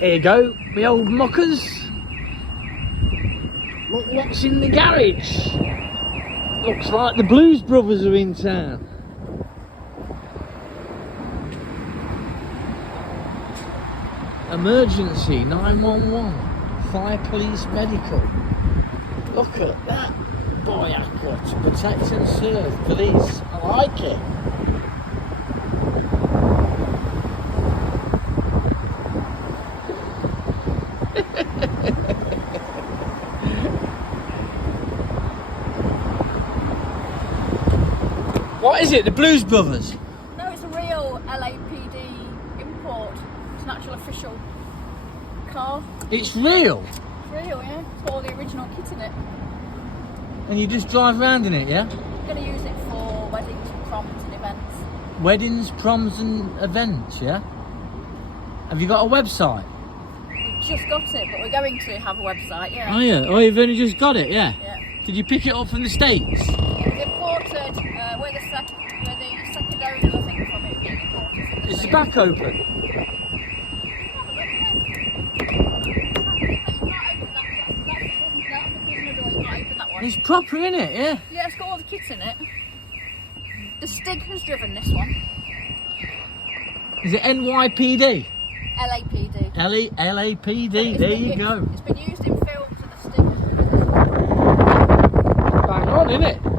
Here you go, my old muckers. Look what's in the garage. Looks like the Blues Brothers are in town. Emergency 911, fire police medical. Look at that. Boy, Aqua, protect and serve police. I like it. What is it? The Blues Brothers? No, it's a real LAPD import. It's an actual official car. It's real? It's real, yeah. It's got all the original kit in it. And you just drive around in it, yeah? I'm going to use it for weddings, proms and events. Weddings, proms and events, yeah? Have you got a website? We've just got it, but we're going to have a website, yeah. Oh yeah, oh you've only just got it, yeah? Yeah. Did you pick it up from the States? It was imported, we're the second owners, I think, from it being imported from the Is the States. back open? It's proper, innit, yeah? Yeah, it's got all the kit in it. The Stig has driven this one. Is it NYPD? LAPD. LAPD, there you go. It's been used in films and the Stig has driven this one. Bang on, innit?